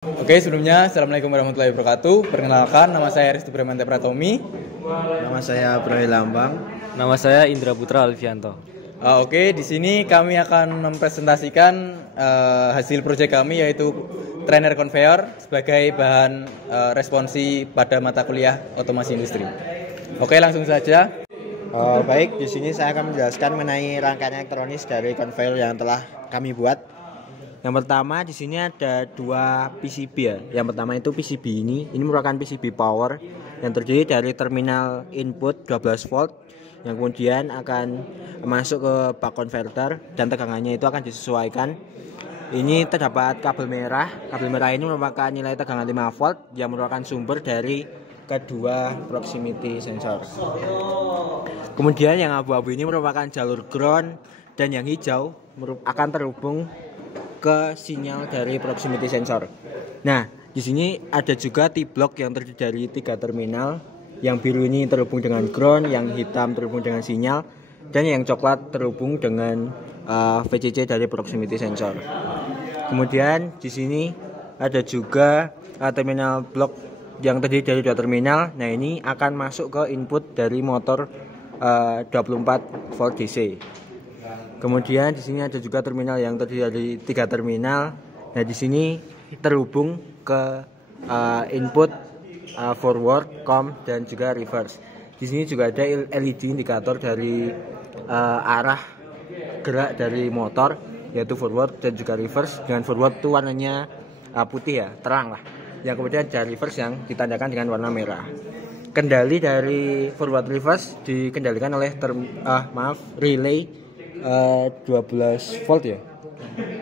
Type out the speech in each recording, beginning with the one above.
Oke, sebelumnya Assalamualaikum warahmatullahi wabarakatuh. Perkenalkan, nama saya Restu Bramante Pratomi. Nama saya Bro Lambang. Nama saya Indra Putra Alfianto. Oke, di sini kami akan mempresentasikan hasil proyek kami, yaitu trainer conveyor sebagai bahan responsi pada mata kuliah otomasi industri. Oke, langsung saja. Baik, di sini saya akan menjelaskan mengenai rangkaian elektronis dari conveyor yang telah kami buat. Yang pertama di sini ada dua PCB ya. Yang pertama itu PCB ini merupakan PCB power yang terdiri dari terminal input 12 volt yang kemudian akan masuk ke bak converter dan tegangannya itu akan disesuaikan. Ini terdapat kabel merah. Kabel merah ini merupakan nilai tegangan 5 volt yang merupakan sumber dari kedua proximity sensor. Kemudian yang abu-abu ini merupakan jalur ground dan yang hijau akan terhubung ke sinyal dari proximity sensor. Nah, di sini ada juga T-block yang terdiri dari 3 terminal. Yang biru ini terhubung dengan ground, yang hitam terhubung dengan sinyal, dan yang coklat terhubung dengan VCC dari proximity sensor. Kemudian di sini ada juga terminal block yang terdiri dari 2 terminal. Nah, ini akan masuk ke input dari motor 24 volt DC. Kemudian di sini ada juga terminal yang terdiri dari 3 terminal. Nah, di sini terhubung ke input forward, com, dan juga reverse. Di sini juga ada LED indikator dari arah gerak dari motor, yaitu forward dan juga reverse. Dengan forward itu warnanya putih ya, terang lah. Yang kemudian ada reverse yang ditandakan dengan warna merah. Kendali dari forward reverse dikendalikan oleh relay 12 volt ya.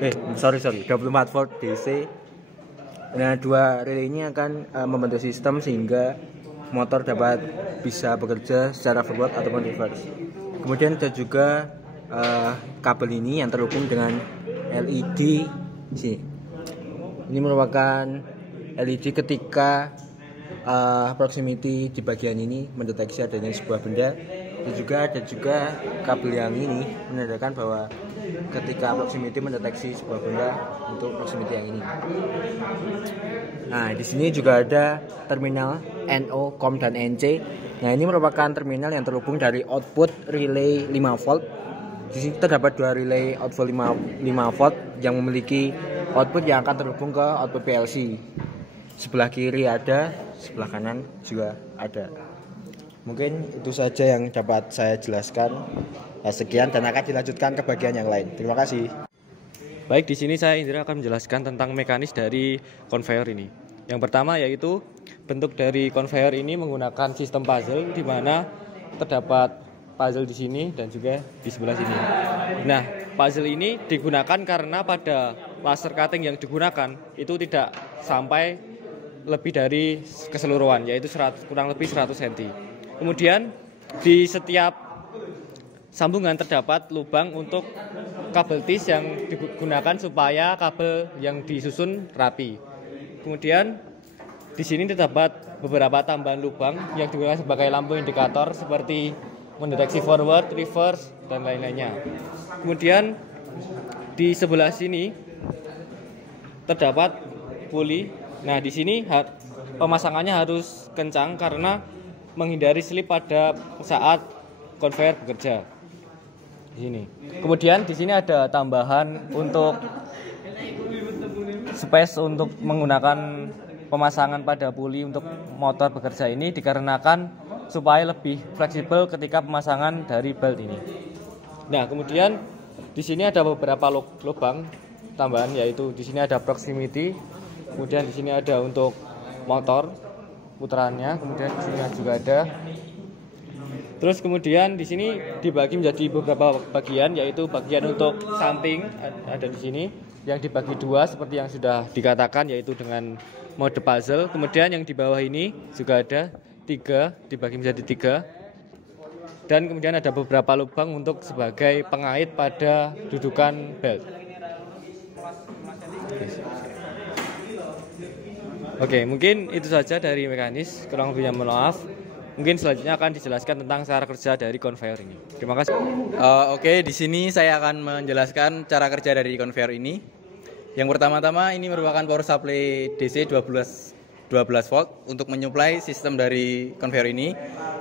24 volt DC. Nah, dua relay ini akan membentuk sistem sehingga motor dapat bisa bekerja secara forward ataupun reverse. Kemudian ada juga kabel ini yang terhubung dengan LED sini. Ini merupakan LED ketika proximity di bagian ini mendeteksi adanya sebuah benda. Dan juga ada kabel yang ini menandakan bahwa ketika proximity mendeteksi sebuah benda untuk proximity yang ini. Nah, di sini juga ada terminal NO, COM, dan NC. Nah, ini merupakan terminal yang terhubung dari output relay 5 volt. Di sini terdapat 2 relay output 5 volt yang memiliki output yang akan terhubung ke output PLC. Sebelah kiri ada, sebelah kanan juga ada. Mungkin itu saja yang dapat saya jelaskan. Sekian dan akan dilanjutkan ke bagian yang lain. Terima kasih. Baik, di sini saya Indra akan menjelaskan tentang mekanis dari conveyor ini. Yang pertama yaitu bentuk dari conveyor ini menggunakan sistem puzzle, di mana terdapat puzzle di sini dan juga di sebelah sini. Nah, puzzle ini digunakan karena pada laser cutting yang digunakan itu tidak sampai lebih dari keseluruhan, yaitu kurang lebih 100 cm. Kemudian di setiap sambungan terdapat lubang untuk kabel tis yang digunakan supaya kabel yang disusun rapi. Kemudian di sini terdapat beberapa tambahan lubang yang digunakan sebagai lampu indikator seperti mendeteksi forward, reverse, dan lain-lainnya. Kemudian di sebelah sini terdapat puli. Nah, di sini pemasangannya harus kencang karena menghindari slip pada saat conveyor bekerja. Di sini. Kemudian di sini ada tambahan untuk space untuk menggunakan pemasangan pada puli untuk motor bekerja ini dikarenakan supaya lebih fleksibel ketika pemasangan dari belt ini. Nah, kemudian di sini ada beberapa lubang tambahan, yaitu di sini ada proximity, kemudian di sini ada untuk motor putarannya, kemudian di sini juga ada. Terus kemudian di sini dibagi menjadi beberapa bagian, yaitu bagian untuk samping ada di sini yang dibagi 2 seperti yang sudah dikatakan, yaitu dengan mode puzzle. Kemudian yang di bawah ini juga ada 3, dibagi menjadi 3. Dan kemudian ada beberapa lubang untuk sebagai pengait pada dudukan belt. Oke, mungkin itu saja dari mekanis. Kurang lebihnya mohon maaf. Mungkin selanjutnya akan dijelaskan tentang cara kerja dari conveyor ini. Terima kasih. Oke, di sini saya akan menjelaskan cara kerja dari conveyor ini. Yang pertama-tama ini merupakan power supply DC 12 volt untuk menyuplai sistem dari konveyor ini.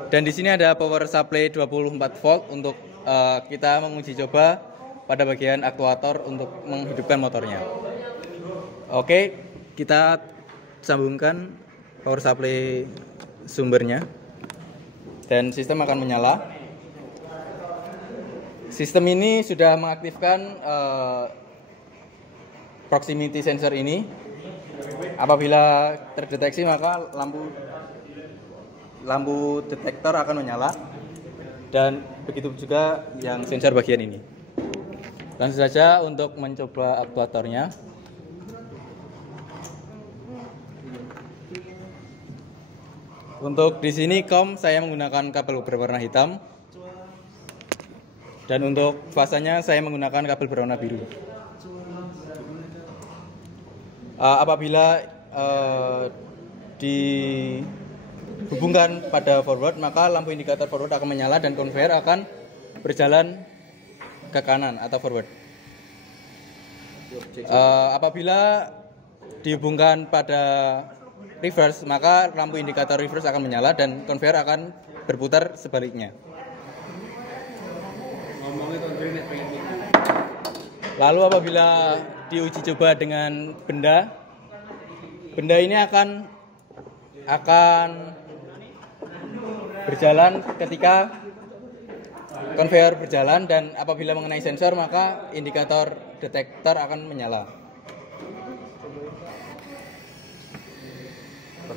Dan di sini ada power supply 24 volt untuk kita menguji coba pada bagian aktuator untuk menghidupkan motornya. Oke, kita sambungkan power supply sumbernya dan sistem akan menyala. Sistem ini sudah mengaktifkan proximity sensor ini. Apabila terdeteksi maka lampu detektor akan menyala, dan begitu juga yang sensor bagian ini. Langsung saja untuk mencoba aktuatornya. Untuk di sini saya menggunakan kabel berwarna hitam, dan untuk fasanya saya menggunakan kabel berwarna biru. Apabila dihubungkan pada forward, maka lampu indikator forward akan menyala dan konveyor akan berjalan ke kanan atau forward. Apabila dihubungkan pada reverse, maka lampu indikator reverse akan menyala dan konveyor akan berputar sebaliknya. Lalu apabila diuji coba dengan benda ini akan berjalan ketika konveyor berjalan, dan apabila mengenai sensor maka indikator detektor akan menyala.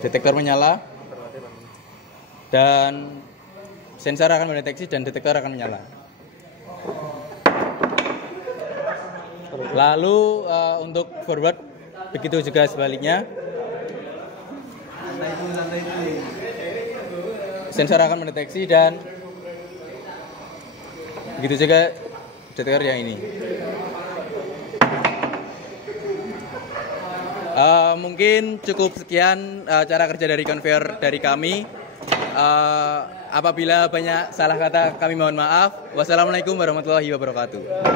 Detektor menyala dan sensor akan mendeteksi dan detektor akan menyala. Lalu untuk forward begitu juga sebaliknya. Sensor akan mendeteksi dan begitu juga detektor yang ini. Mungkin cukup sekian cara kerja dari konveyor dari kami. Apabila banyak salah kata kami mohon maaf. Wassalamualaikum warahmatullahi wabarakatuh.